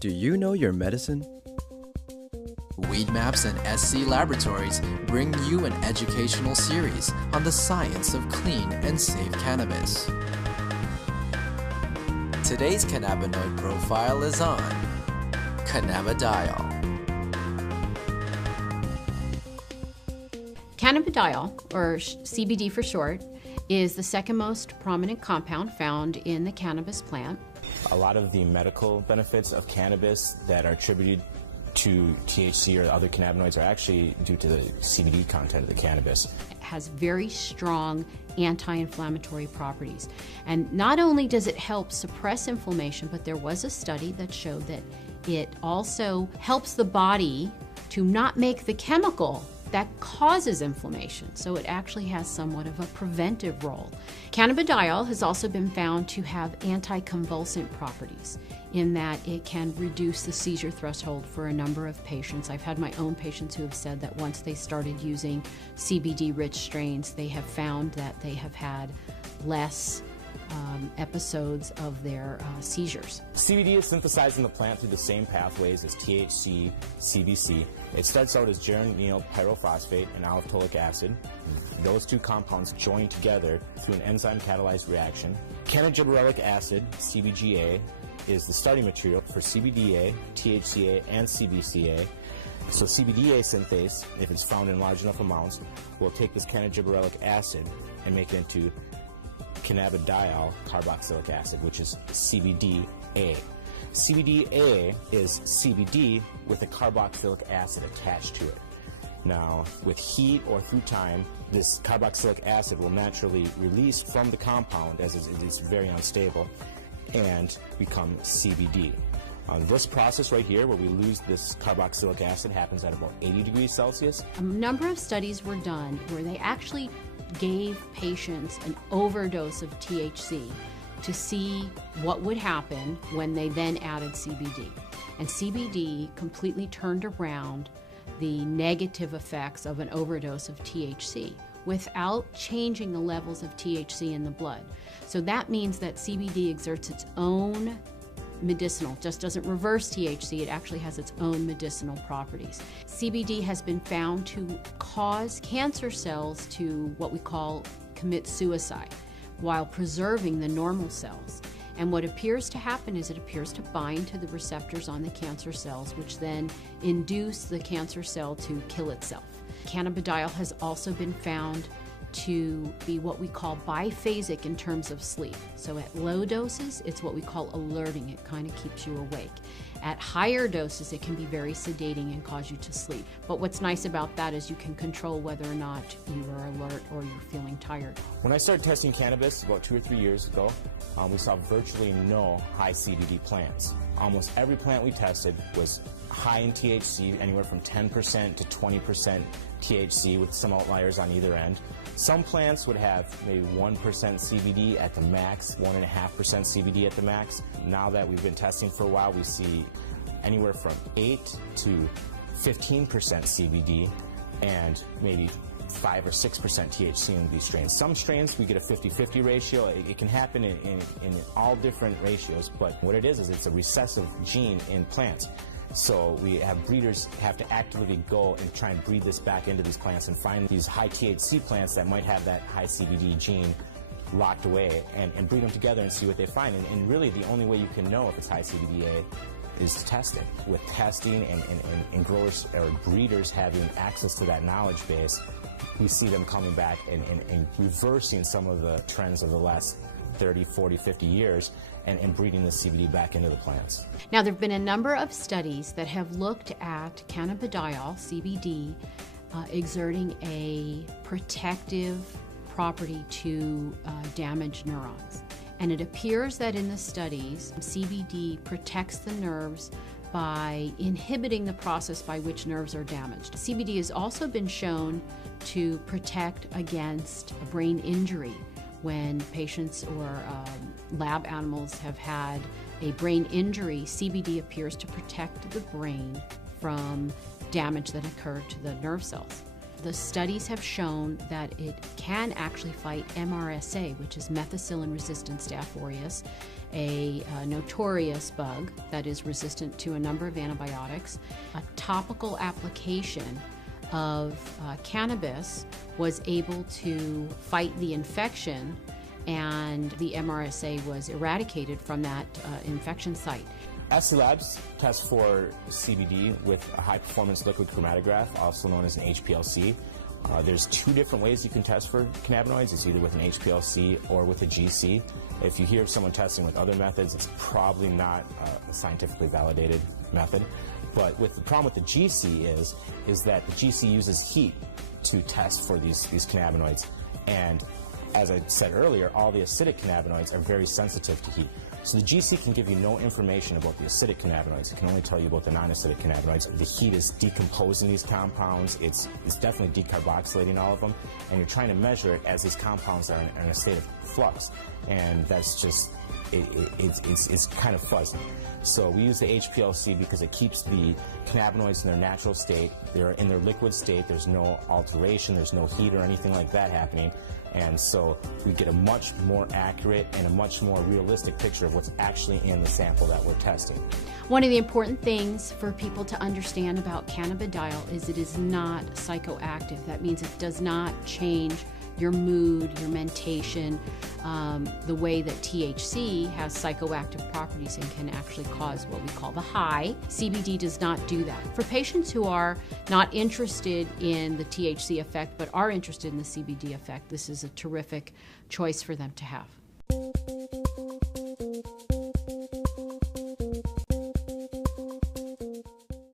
Do you know your medicine? Weed Maps and SC Laboratories bring you an educational series on the science of clean and safe cannabis. Today's cannabinoid profile is on Cannabidiol. Cannabidiol, or CBD for short, is the second most prominent compound found in the cannabis plant. A lot of the medical benefits of cannabis that are attributed to THC or other cannabinoids are actually due to the CBD content of the cannabis. It has very strong anti-inflammatory properties. And not only does it help suppress inflammation, but there was a study that showed that it also helps the body to not make the chemical that causes inflammation. So it actually has somewhat of a preventive role. Cannabidiol has also been found to have anticonvulsant properties in that it can reduce the seizure threshold for a number of patients. I've had my own patients who have said that once they started using CBD-rich strains, they have found that they have had less episodes of their seizures. CBD is synthesized in the plant through the same pathways as THC, CBC. It starts out as geranyl pyrophosphate and alpha-tolic acid. Those two compounds join together through an enzyme-catalyzed reaction. Cannabidiolic acid, CBGA, is the starting material for CBDA, THCA, and CBCA. So CBDA synthase, if it's found in large enough amounts, will take this cannabidiolic acid and make it into cannabidiol carboxylic acid, which is CBDA. CBDA is CBD with a carboxylic acid attached to it. Now, with heat or through time, this carboxylic acid will naturally release from the compound as it is very unstable and become CBD. This process right here, where we lose this carboxylic acid, happens at about 80 degrees Celsius. A number of studies were done where they actually gave patients an overdose of THC to see what would happen when they then added CBD. And CBD completely turned around the negative effects of an overdose of THC without changing the levels of THC in the blood. So that means that CBD exerts its own medicinal, just doesn't reverse THC, it actually has its own medicinal properties. CBD has been found to cause cancer cells to what we call commit suicide while preserving the normal cells. And what appears to happen is it appears to bind to the receptors on the cancer cells, which then induce the cancer cell to kill itself. Cannabidiol has also been found to be what we call biphasic in terms of sleep. So at low doses, it's what we call alerting. It kind of keeps you awake. At higher doses, it can be very sedating and cause you to sleep. But what's nice about that is you can control whether or not you are alert or you're feeling tired. When I started testing cannabis about 2 or 3 years ago, we saw virtually no high CBD plants. Almost every plant we tested was high in THC, anywhere from 10% to 20% THC, with some outliers on either end. Some plants would have maybe 1% CBD at the max, 1.5% CBD at the max. Now that we've been testing for a while, we see anywhere from 8 to 15% CBD and maybe 5 or 6% THC in these strains. Some strains we get a 50-50 ratio. It can happen in all different ratios, but what it is it's a recessive gene in plants. So we have breeders have to actively go and try and breed this back into these plants and find these high THC plants that might have that high CBD gene locked away and breed them together and see what they find. And really the only way you can know if it's high CBDA is testing. With testing and growers or breeders having access to that knowledge base, we see them coming back and reversing some of the trends of the last 30, 40, 50 years and breeding the CBD back into the plants. Now, there have been a number of studies that have looked at cannabidiol, CBD, exerting a protective property to damaged neurons. And it appears that in the studies, CBD protects the nerves by inhibiting the process by which nerves are damaged. CBD has also been shown to protect against a brain injury. When patients or lab animals have had a brain injury, CBD appears to protect the brain from damage that occurred to the nerve cells. The studies have shown that it can actually fight MRSA, which is methicillin-resistant Staph aureus, a notorious bug that is resistant to a number of antibiotics. A topical application of cannabis was able to fight the infection, and the MRSA was eradicated from that infection site. SC Labs tests for CBD with a high-performance liquid chromatograph, also known as an HPLC. There's two different ways you can test for cannabinoids. It's either with an HPLC or with a GC. If you hear of someone testing with other methods, it's probably not a scientifically validated method. But the problem with the GC is that the GC uses heat to test for these cannabinoids. And as I said earlier, all the acidic cannabinoids are very sensitive to heat. So the GC can give you no information about the acidic cannabinoids. It can only tell you about the non-acidic cannabinoids. The heat is decomposing these compounds. It's definitely decarboxylating all of them. And you're trying to measure it as these compounds are in a state of flux. And that's just, it's kind of fuzzy. So we use the HPLC because it keeps the cannabinoids in their natural state. They're in their liquid state. There's no alteration. There's no heat or anything like that happening. And so we get a much more accurate and a much more realistic picture of what's actually in the sample that we're testing. One of the important things for people to understand about cannabidiol is it is not psychoactive. That means it does not change your mood, your mentation, the way that THC has psychoactive properties and can actually cause what we call the high. CBD does not do that. For patients who are not interested in the THC effect but are interested in the CBD effect, this is a terrific choice for them to have.